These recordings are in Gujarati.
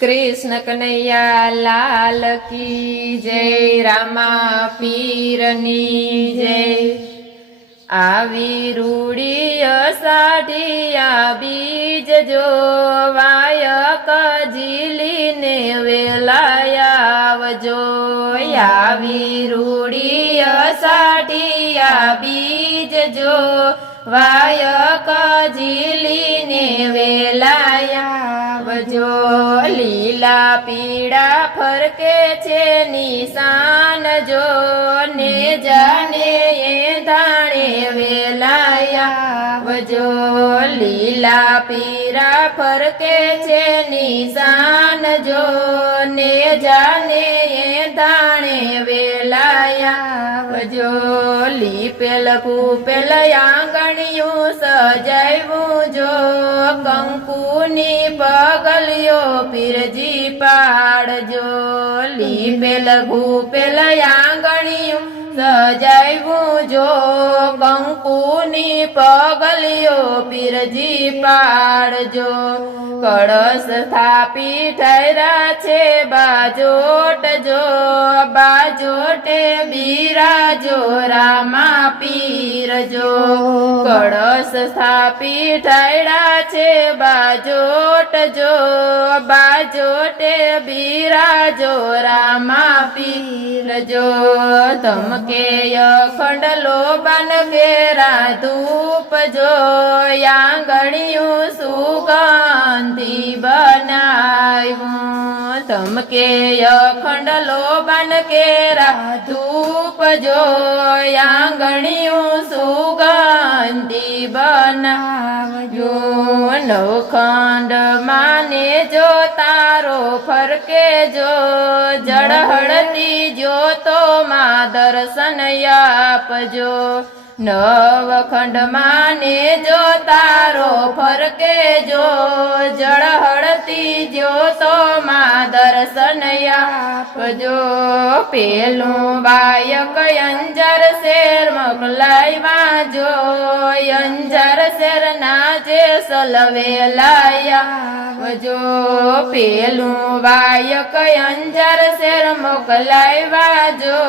कृष्ण कन्हैया लाल की जय। रामा पीरनी जय। આવી રૂડી અષાઢિયા બીજ જો વાયક ઝીલીને વેલાયા આવજો। આવી રૂડી અષાઢિયા બીજ જો વાયક ઝીલીને વેલાયા આવજો। લીલા પીળા ફરકે છે નિશાન જો ને જાને એ ધાણે વેલાયા આવજો। લીલા પીળા ફરકે છે નિશાન જો ને જાને એ ધાણે વેલાયા આવજો। લીપેલ કૂપેલ આંગણિયું સજાવ્યું જો કંકુની પગલીઓ પીરજી પાડજો। લીપેલ કૂપેલ આંગણિયું સજાવ્યું જો કંકુની પગલીઓ પીરજી પાડજો। કળશ સ્થાપી ઠર્યા છે બાજોટ જો બાજોટે બિરાજો રામા પીરજો। કળશ સ્થાપી ઠર્યા છે બાજોટ જો બાજોટે બિરાજો રામા પીરજો। ધમકે અખંડલો બન ઘેરા ધૂપ જો આંગણિયું સુગંધી બનાવ્યું। ધમકે અખંડલો બન ઘેરા ધૂપ જો આંગણિયું સુગંધી બનાવ્યું। નવખંડ માને જો તારો ફરકે જો જળહળતી જ્યોતો માં દર્શન આપજો। નવખંડ માને જો તારો ફરકે જો જળહળતી જ્યોતો માં દર્શન આપજો। પેલું બાયક અંજાર શેર મોકલાવ્યા જો અંજાર શેર ના જે સલવેલાયા આવજો। પેલું બાયક અંજાર શેર મોકલાવ્યા જો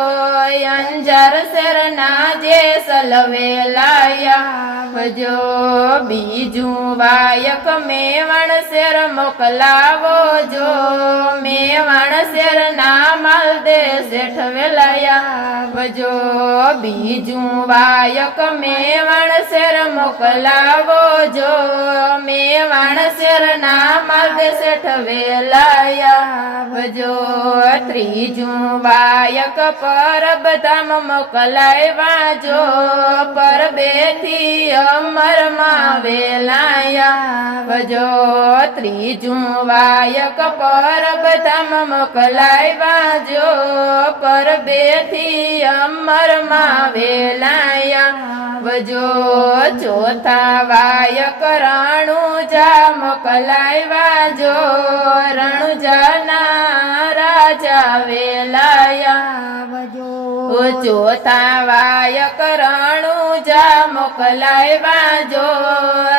અંજાર શેર ના જે સલવેલાયા આવજો। બીજું બાયક મેવાણ શેર મોકલાવો જો મેવાણ શેર ના માલદે શેઠ વેલાયા આવજો। બીજું બાયક મેવાણ શેર મોકલાવો જો મેવાણ શેર ના માલદે શેઠ વેલાયા આવજો। ત્રીજું બાયક પરબધામ મોકલાવ્યા જો પરબેથી અમરમાં વેલાયા આવજો। ત્રીજું બાયક પરબધામ મોકલાવ્યા જો પરબેથી અમરમાં વેલાયા આવજો। ચોથા બાયક રણુજા મોકલાવ્યા જો રણુજાના રાજા વેલાયા આવજો। ચોથા બાયક રણુજા મોકલાવ્યા જો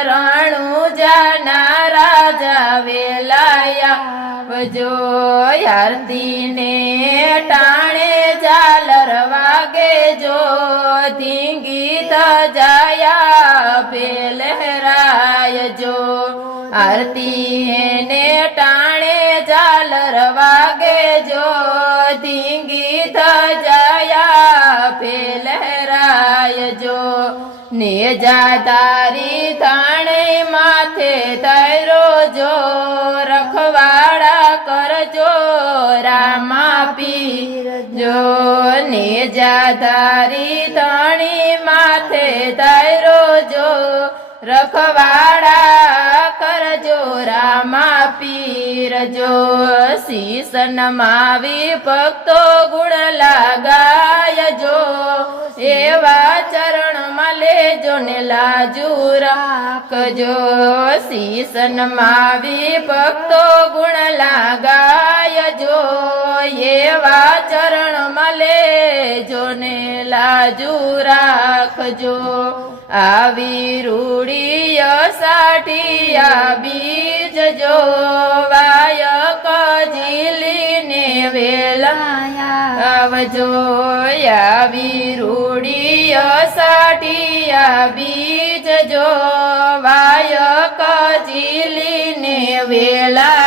રણુજાના રાજા વેલાયા આવજો। આરતીને ટાણે ઝાલર વાગે જો ધીંગી ધજાયા લહેરાયજો। આરતી ને ટાણે ઝાલર વાગે જો ધીંગી ધજાયા લહેરાયજો। નેજા તારી થાણે માથે તૈરો જો રખવાડા કરજો રામા પીરજો। નેજા તારી થાણી માથે તૈરો જો રખવાડા કરજો રામા પીરજો। શીશ નમાવી ભક્તો ગુણ લાગાયજો એવા ચરણમાં લેજો ને લાજુ રાખજો। શીશ નમાવી ભક્તો ગુણ લાગાયજો એવા ચરણમાં લેજો ને લાજુ રાખજો। આવી રૂડી અષાઢિયા બીજ જો વાયક આવજો આવી રૂડી અષાઢિયા બીજ જો વાયક ઝીલીને વેલા